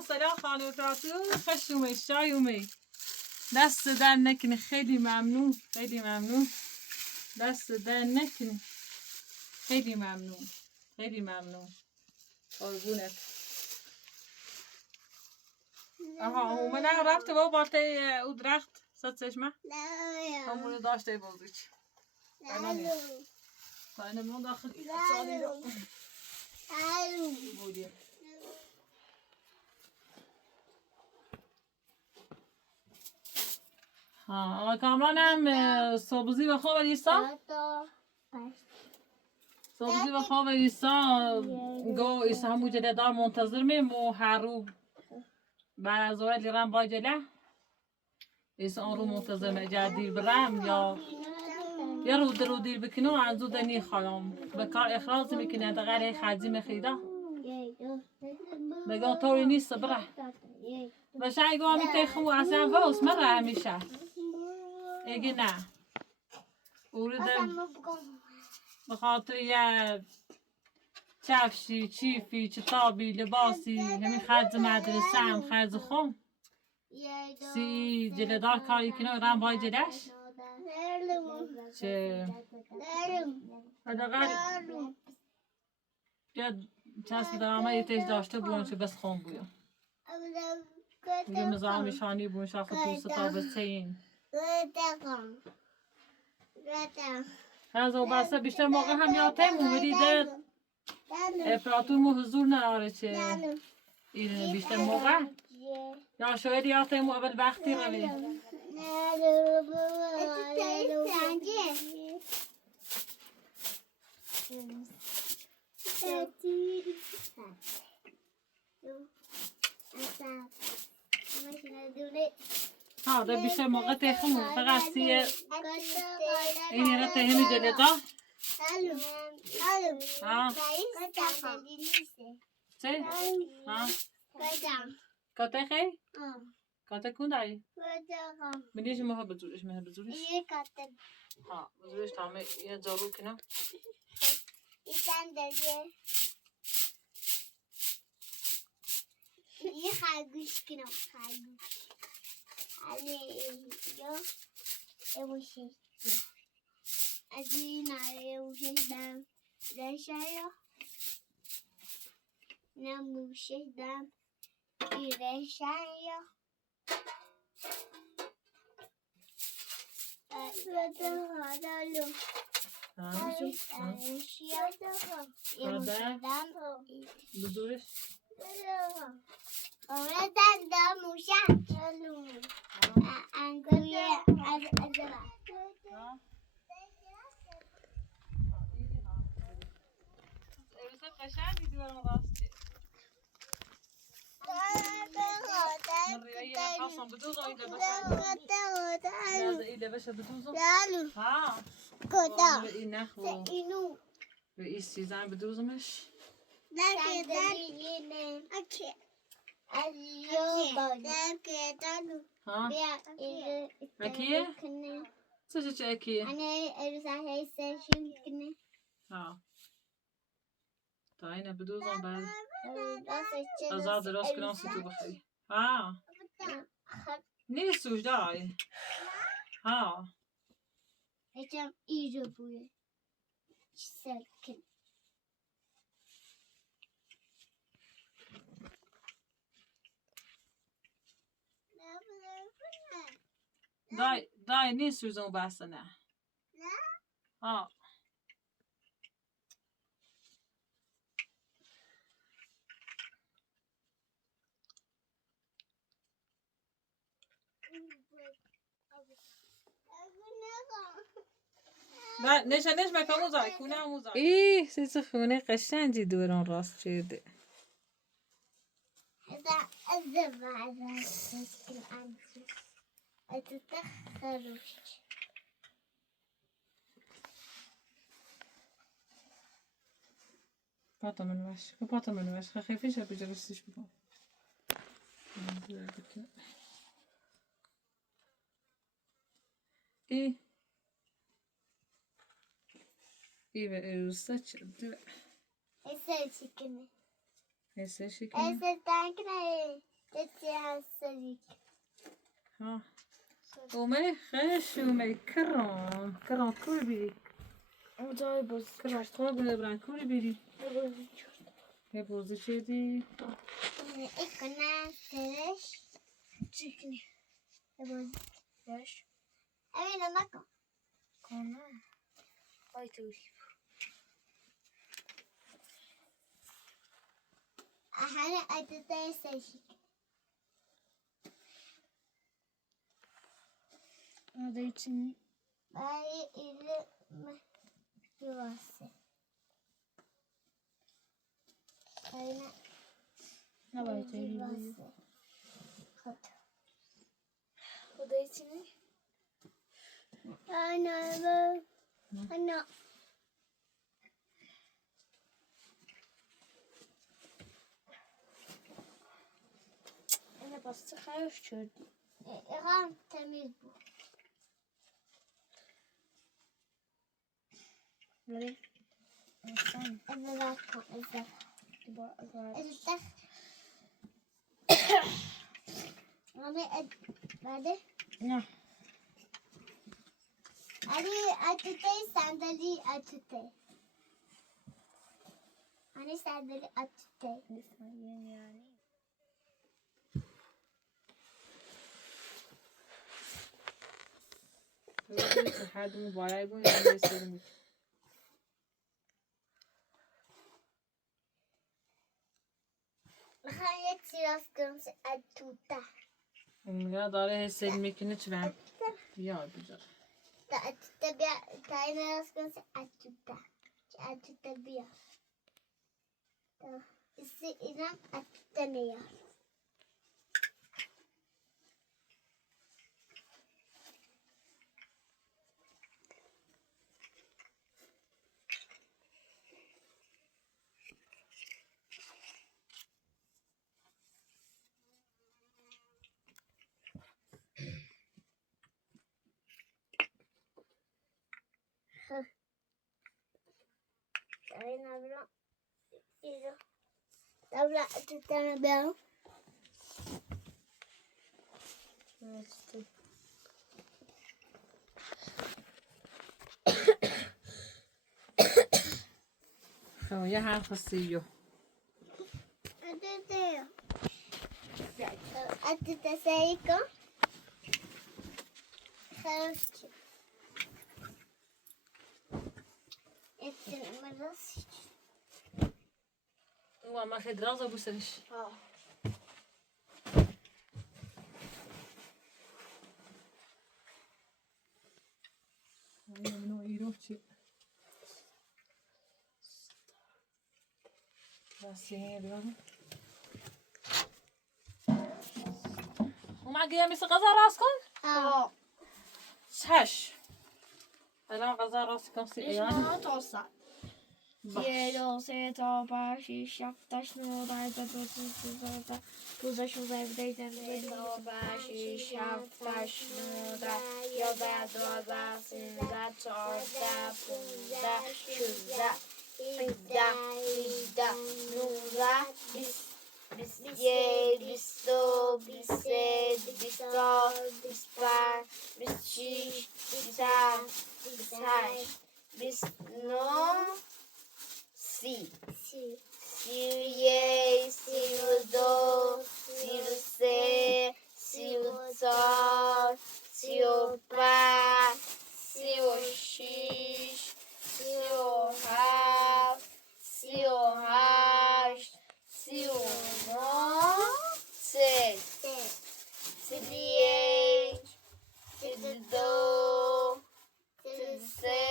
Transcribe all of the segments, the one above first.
صدا خانم کاتو خوش اومد شای اومد دست در نکنه خیلی ممنون دست در نکنه خیلی ممنون قربونت آها اومدن رفته با بالته او درخت صد چشمه همونو داشته بازیچ باید من داخل سالی رو بودیم آقا کامران هم صبحوزی و خواب ایسا صبحوزی و خواب ایسا گو ایسا همو جده دار منتظر میم و هر رو بعد از اولی رم باجله ایسا آن رو منتظر میم جدیر برم یا رو دیر بکنه و انزو دنی خواهم به کار اخراج میکنه دقیقه خرجی مخیده بگاه طوری نیست بره و شای گاه میته خمو اصلا واس مره همیشه اگه نه اوردم به خاطر یه چفشی چیفی چطابی لباسی همین خرج مدرسه هم خرج خون سی جلدار کاری کنه رم بای جلش چه حداقل یا چسب درامه یه تیش داشته بودم چه بس خون بودم یه مزاحم شانی بودم شاخ توست تا بسین از او بسته بیشتر موقع هم یادم اومدیده افراتون مو حضور نداره چه این بیشتر موقع یا شاید یادم اول وقتی روی ها ده بیشتر موقع تخمون فقط سیه این را تهمی جلده ها چه؟ ها کاته خی؟ کاته کن داری؟ منیش ماه بزرگش ها بزرگش تامه یه جارو کنم یه خرگوش کنم اوشش از این اوشش دم رشایا نموشش دم رشایا هادالو بزرگش اومدن داموشن انگوی از امروز قشنگی دیوارم راسته من ریایی خواستم بدوزم ایده بشه ایده بشه بدوزم ها کدا این نخو اینو به این سیزن بدوزمش ها اکیه؟ چه اکیه؟ ها تا اینه بدوزم بعد ازاد درست کنم سی تو بخوری ها نیست توش دای ها هیچم ایجو بوده سرکن دای نیست توش اون بسته نه ها نشانش مکان موزای کونه موزای ای سیز خونه قشنگی دوران راست شده پاتا منوش خیفیش بجرستش بکن Even it was such a do it. It's a chicken. It's a chicken. It's a tank. It's a chicken. ها ومای خش ومای کران کوی بیری اونجا باز کران خواه بله برن کوی بیری بوزی چه دی؟ اکنه ترش چیکنی بوزی ترش اوی نمکن کنه های توی احاله اتتای سشی هذا için ay ile yuvası. Ayna. Ne var yuvası? Kat. O da için. Ana. Ana. Ana bastı hayır çördü. İran temiz bu. Really? Understand? Ready? No. Ali atute sandali atute. Hani sandali atute. Yani. حد مبارک بود یا میسرمی Hayır, siyas kırmızı atuta. Ya dاره حسد میکنه چه بهم یاد بذار Atuta bir tane siyas kırmızı atuta. Atuta bir. İsi inan atuta ne ya? Tabla tutana bel. خب یه حرف سیو Atuta sayıko. Хорошо. Это мороз. و ما خیلی درازه بسرش منو ایرو چی راستی بیارم اومد گیه مثل غذا راست کن چش الان غذا راست کن سی ایران Yedi 5, 6, 7, 8, 9, 10, 11, 12, 13, 14, 15, 16, 17, 18, 19, 20, Si. Si, si, do, si, se, si, sol, si, pa, si, xix, si, raf, si, ras, si, no, se, si, si, do, si, se,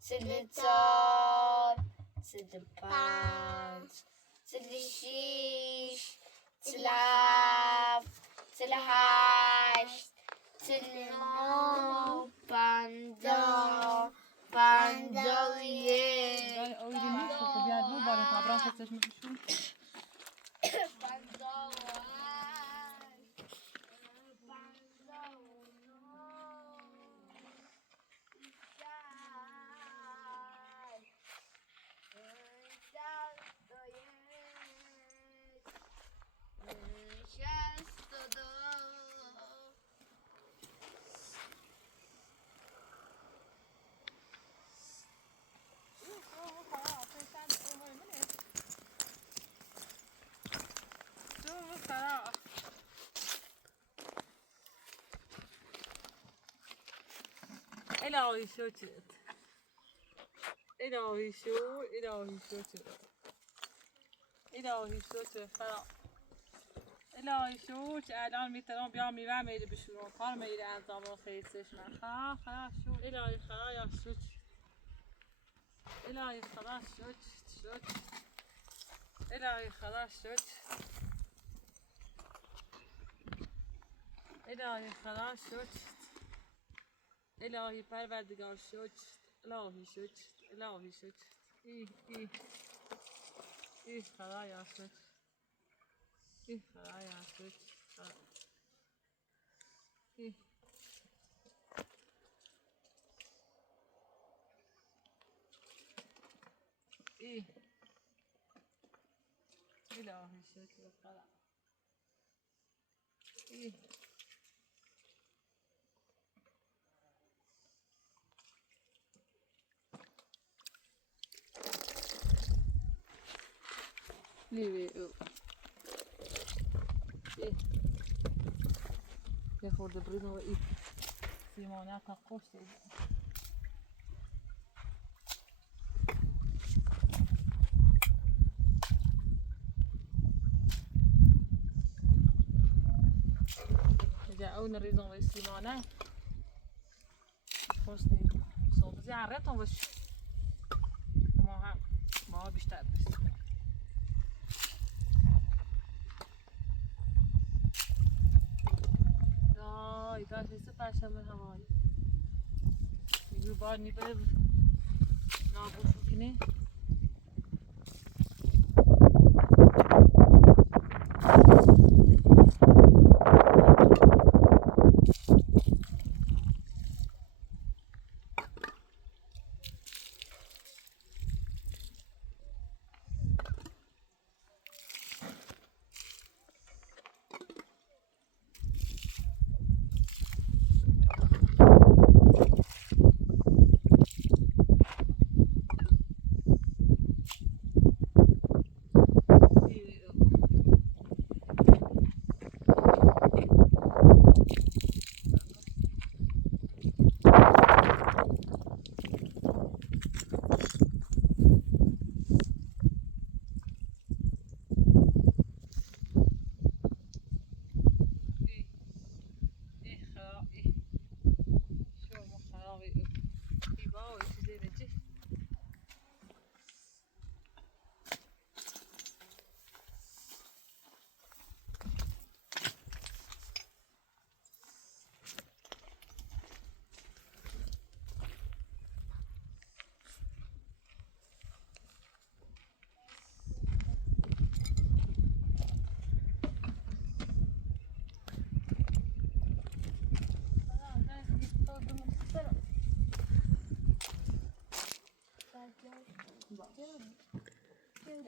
si, sol. To the pants, to the sheesh, to laugh, to the hash, to the no, bando, yeah. الهی شکرت الهی شکرت الهی شکر فرا الهی شکر الان میتونم بیام میوه میره بشورم کار میره انجام و خیستش من خلاص شو الهی خلاص شکر الهی خلاص شکر الهی خلاص شکر الهی خلاص شکر الهی پروردگار شکر الهی شکر الهی شکر ای خدایا شکر ای خدایا شکر ای ای الهی شکر خدا ای لیوی او ای یه خورده بریدم و ای سیمانه تا خوش دیدم جا اون ریزم و سیمانه خوش دیدم صوبزی عرقتم باش ما بیشتر بست آی داشت سه پرشنبه هوایی میگوی بار نیبه نابوشو کنه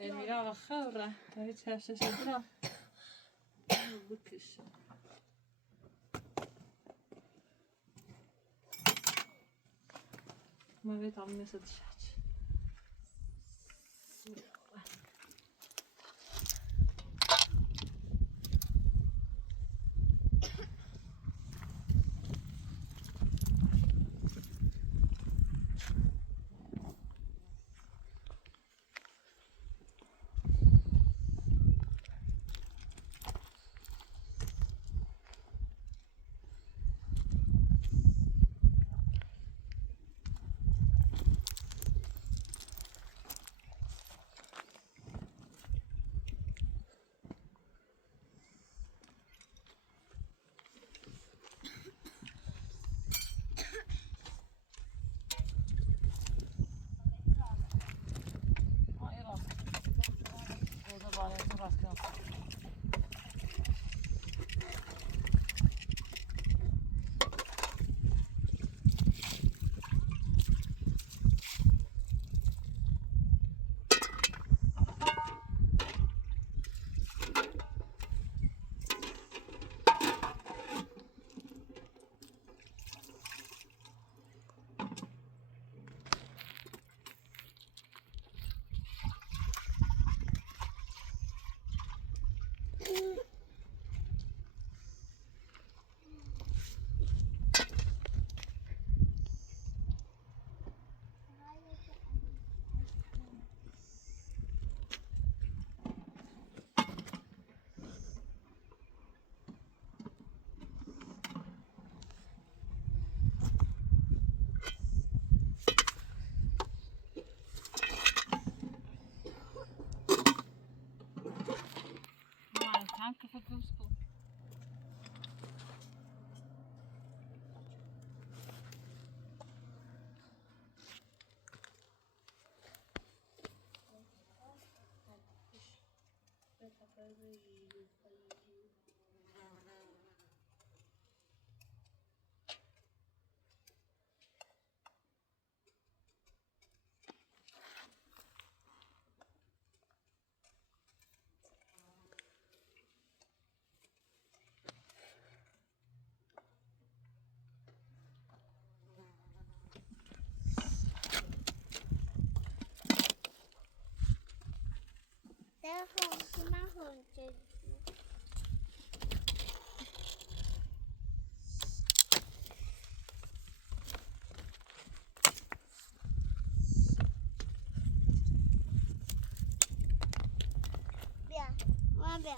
Emira و خوره هیچ هشتش درا بکش ما بيت عم نسد شات هم که فکر کن بیا بیا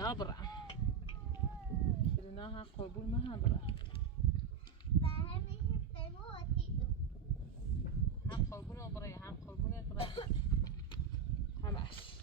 النابرة قلناها قبول ما هبرة هم قبول وبري هم قبول وبري هماش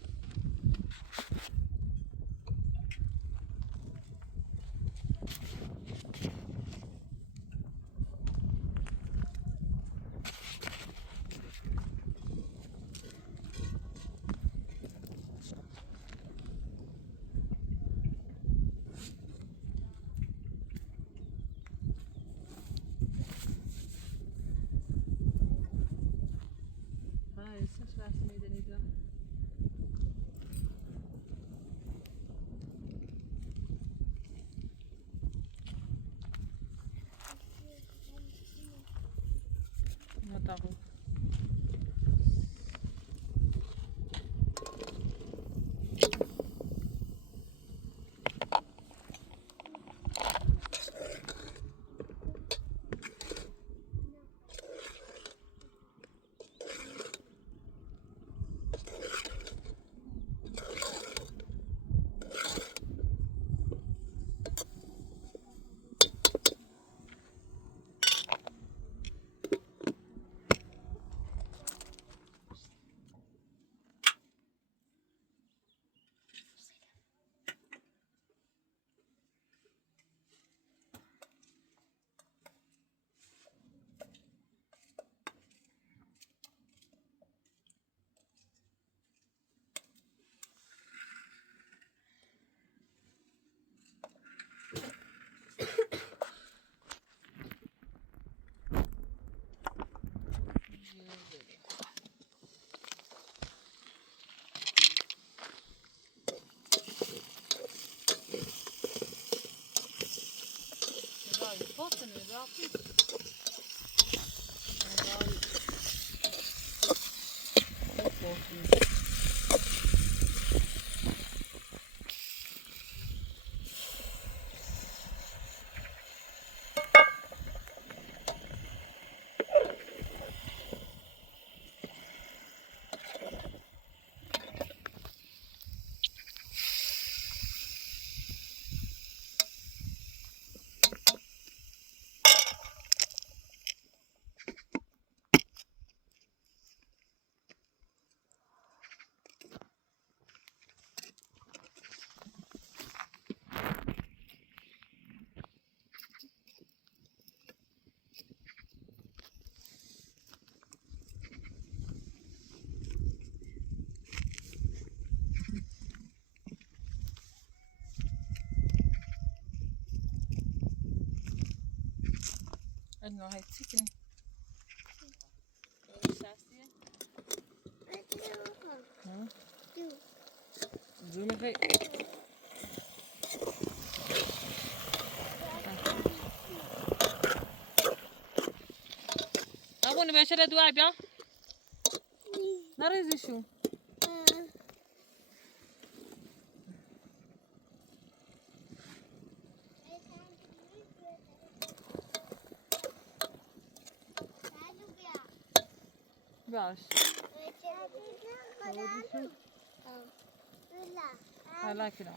Coś raz mi do niego. No tak. انه هاي تسكني زومي خي ابوني بشرة دواء بيا نريزي شو باش هلا كده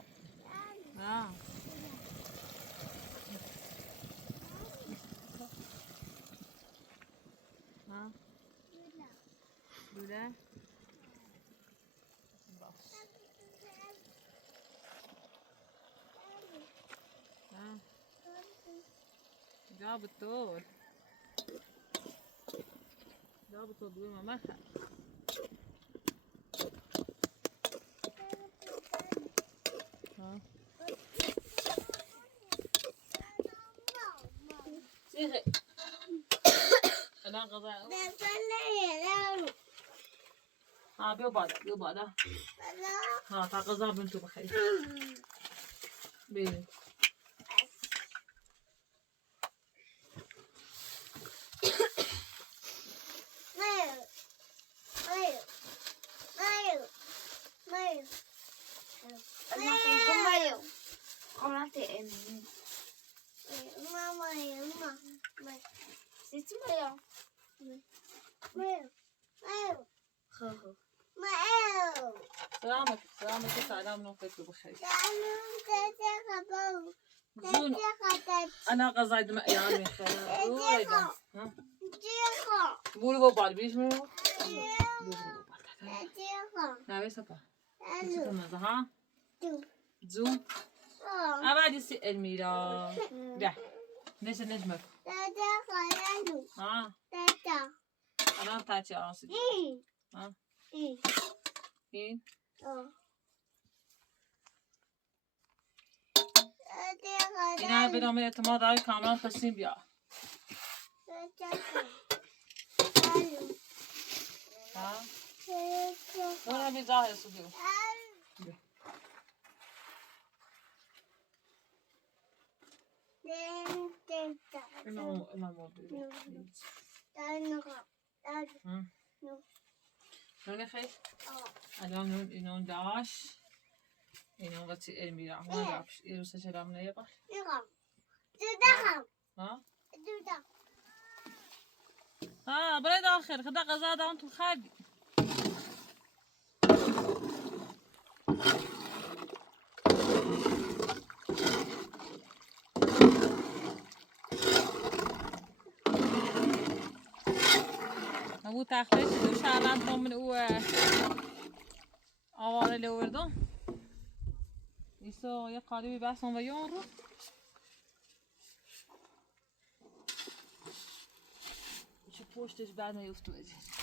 اه ها دولا باش ها جاب الطول جاب الطول بما مخا ها سيخي انا غضاء ها بيوبادا ها تا غضاء بنتو بخير بيه سلامك وسلام نوفيك بخير زون انا غزايد يعني خير ها بولو بابا بيش منو لا بس بابا ها زون أبعد يصير الميرا ده ليش نجمك ها أنا تاجي أصلي ها إيه إنا بدهم اعتماد على كاميرا تسين بيا ها وين بيزاه يسوي إنه موجود نون خير الان نون اینون داش اینون وقتی الميرا ما بعرفش إيه بس شلام نيبا ها بريد آخر خدا غذا دام تو خادي ابو تاخرش دو شعران تو من او آواره لوردم ایسا یه قالیبی بسام و یون رو چه پشتش بعد نیفتو بزید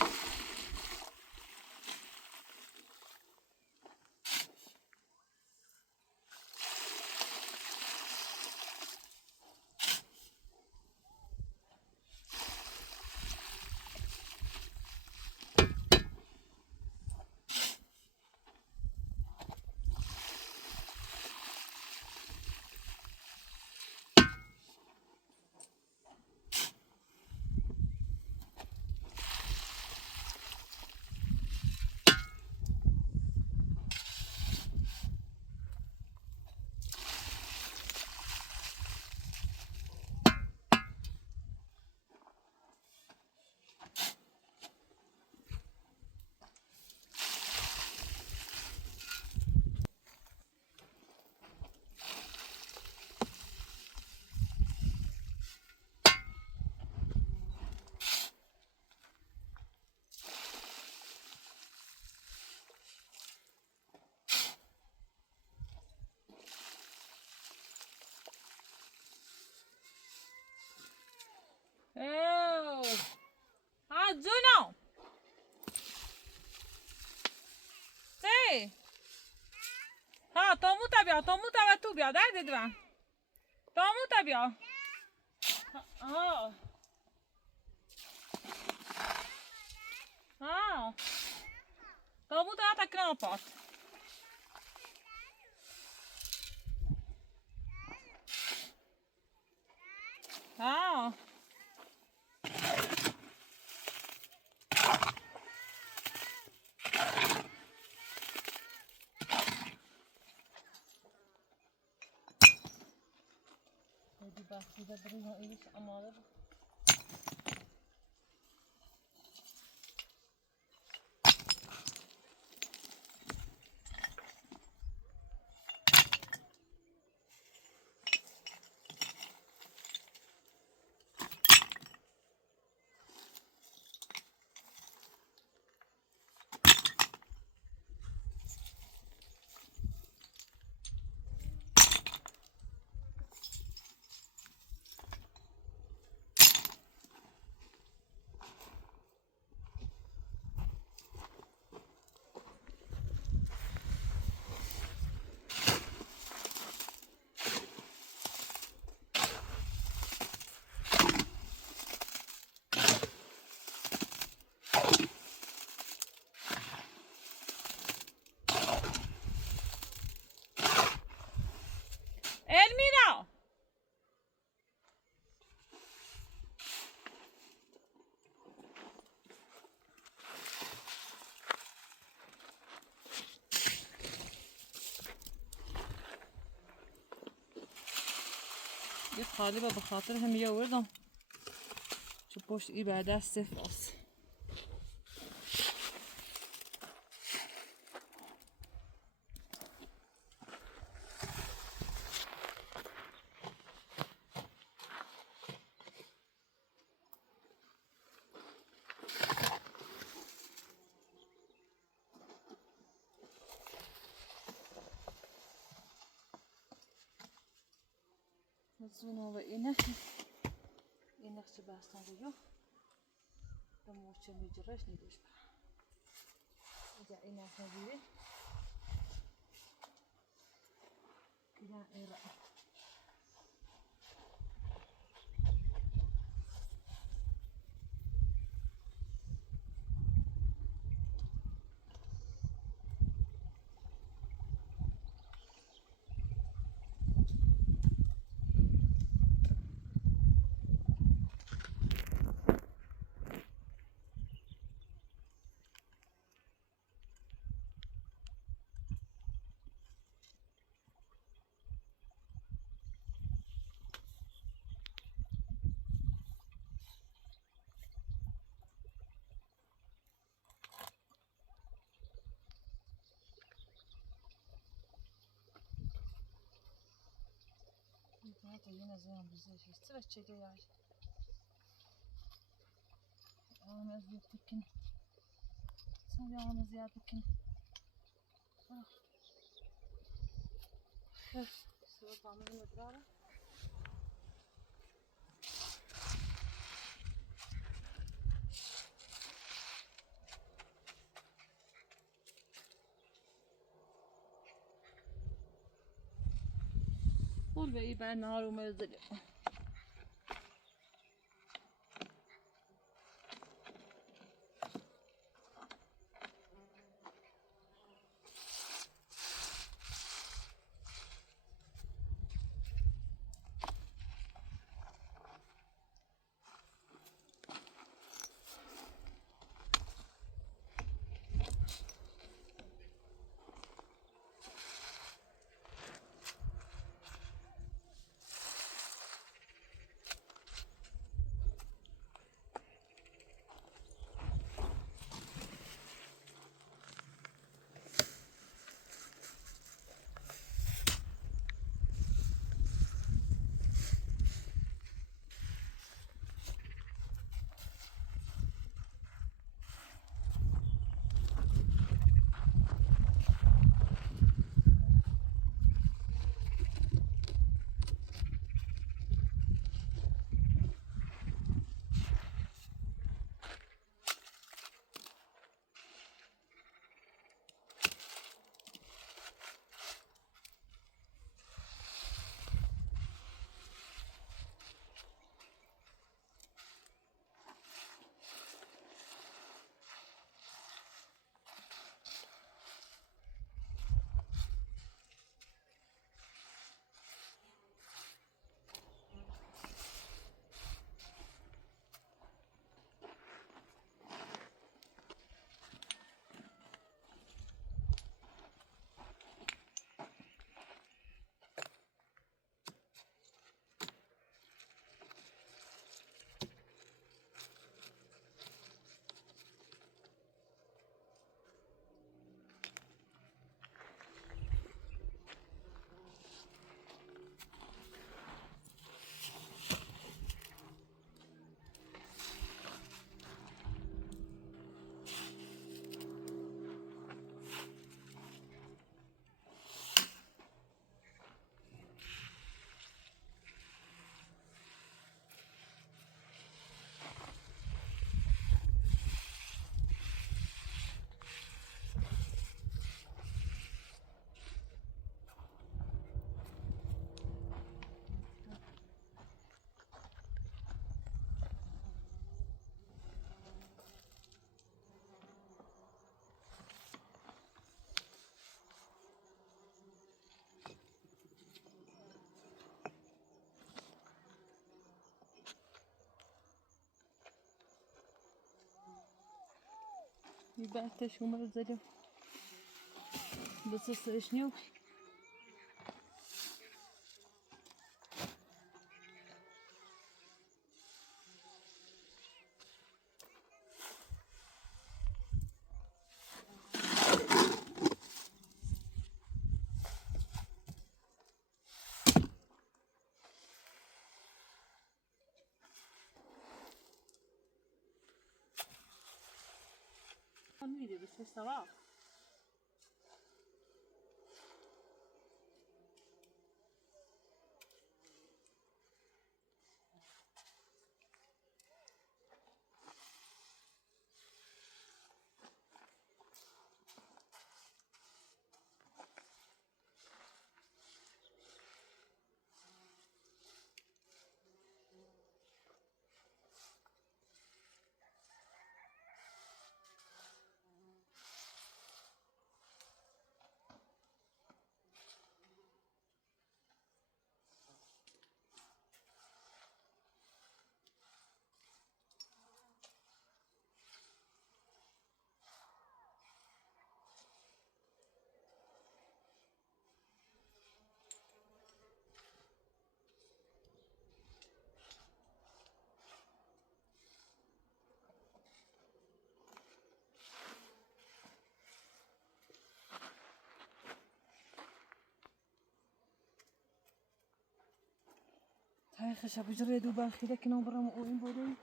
Juno! Sì! Ah, tomuta bia tu bia, dai de dua. Tomuta bia. Ah. Ja. De moet äta knapat. Ja. Die bakje, dat er nog iets allemaal hebben. Elmira! یه قالب به خاطر هم آوردم چون پشت ای به دست فاس زونو و اینه چه بستن رو به موچه میجرش نیدوش اینجا اینه نبیره اینه ایره to yine zaman bize işte ve çekiyor. Ama biz yaptıkken. Sen yalnız yaptıkken. Sıvı pamuklu metrara. قول به این بر نهار اومد يبقى تشومر زلو بس إيشنيو الفيديو بس الصراحة هاي خشب جريد وباخي لكن هم برا مقوين بودي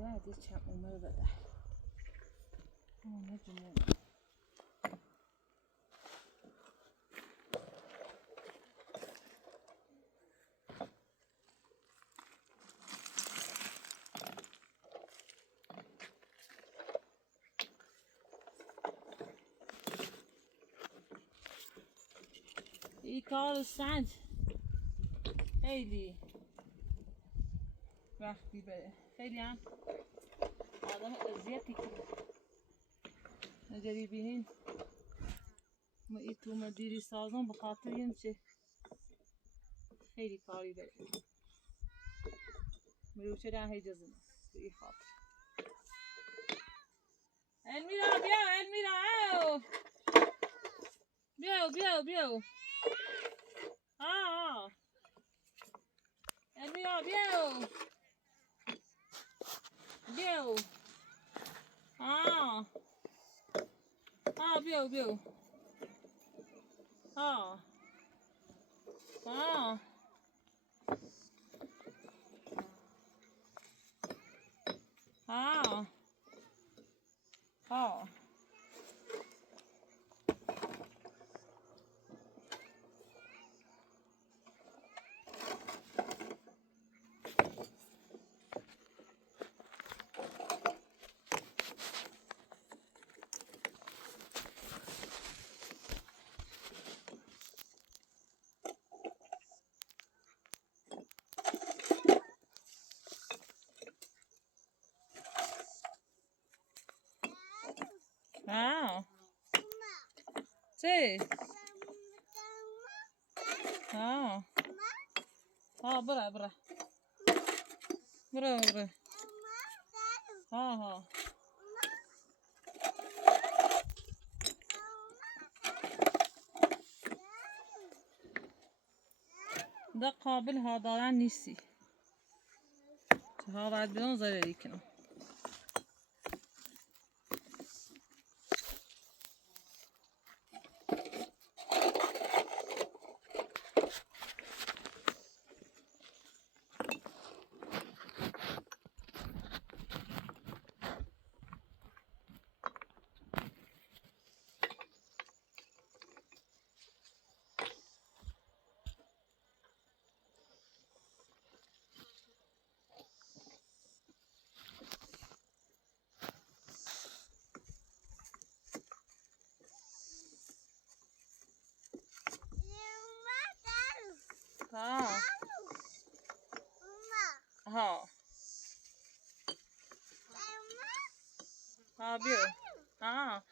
بعد كم عمر بده نجم يكار السعد خیلی وقتی بره خیلی هم آدم اذیتی که نجاری بینین ما ایتو مدیری سازم بخاطر این چه خیلی کاری داره مروچه ده هی جزنه به این خاطر المیرا بیا المیرا او بیاو المیرا بیاو بیاو Sí. برا برا برا برا ده قابل ها دارن نیستی ها باید بدون ضرری کنم بیا آه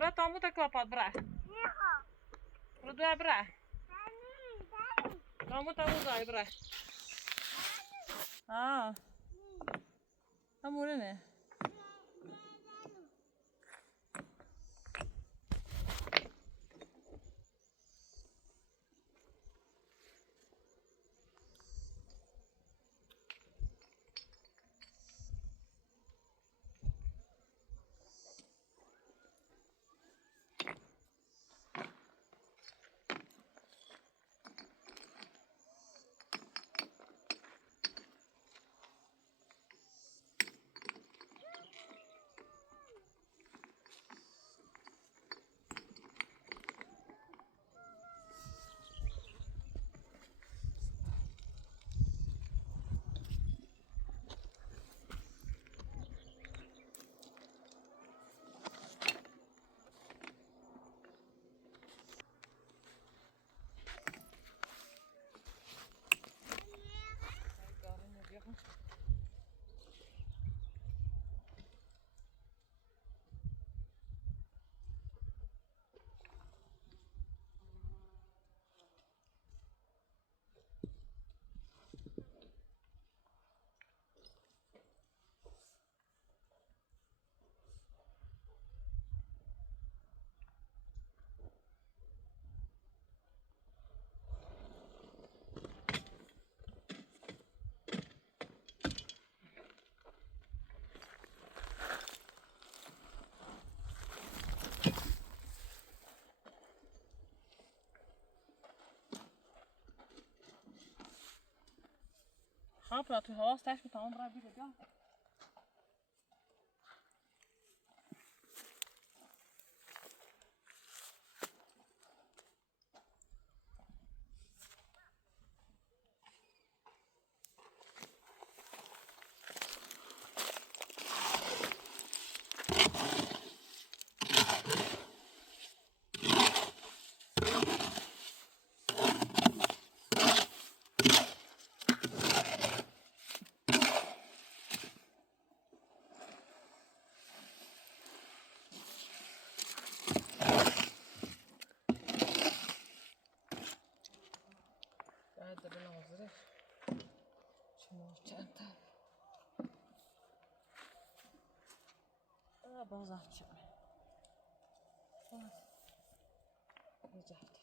Bra tamu tak kapat bra. Bra dua bra. Tamu dai bra. Tamu ni. Hopla, tu har stärkt med andra bilder, ja. هذا بالنظرة شنو انت بازات شمي رجعت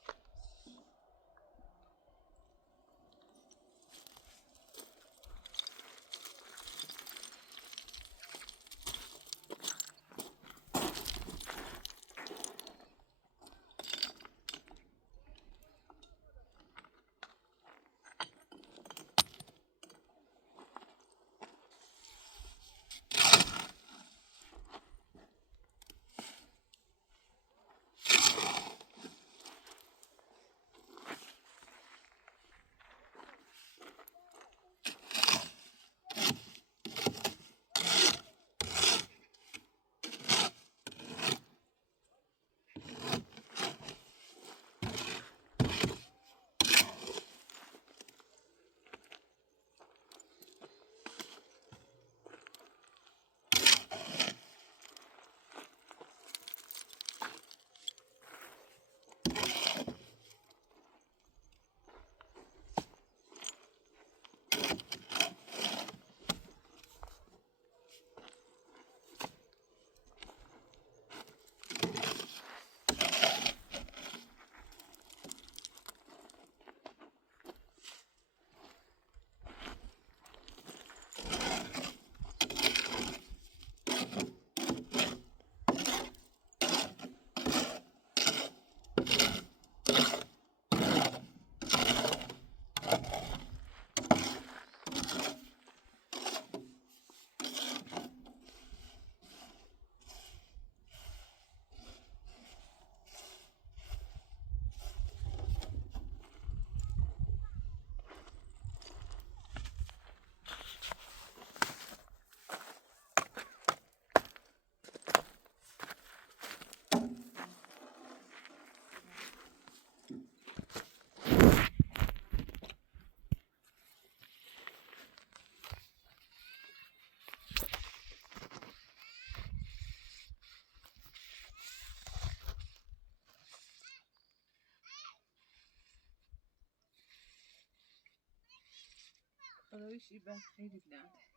خداییش این بر خیلی بلنده.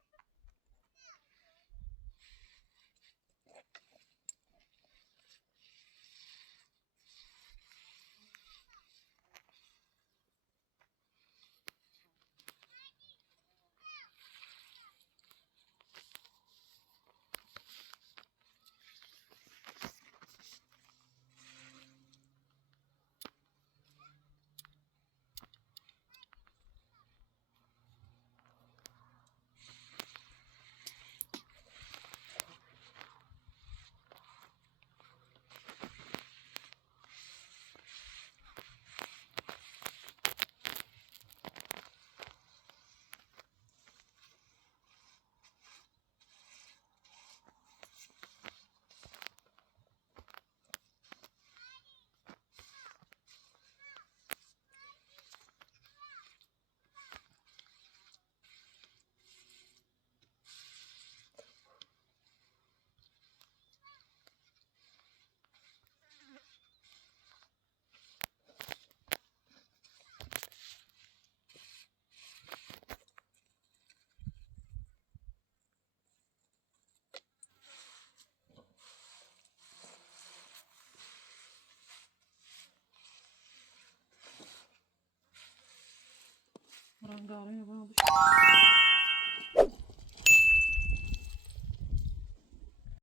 رنگارنگ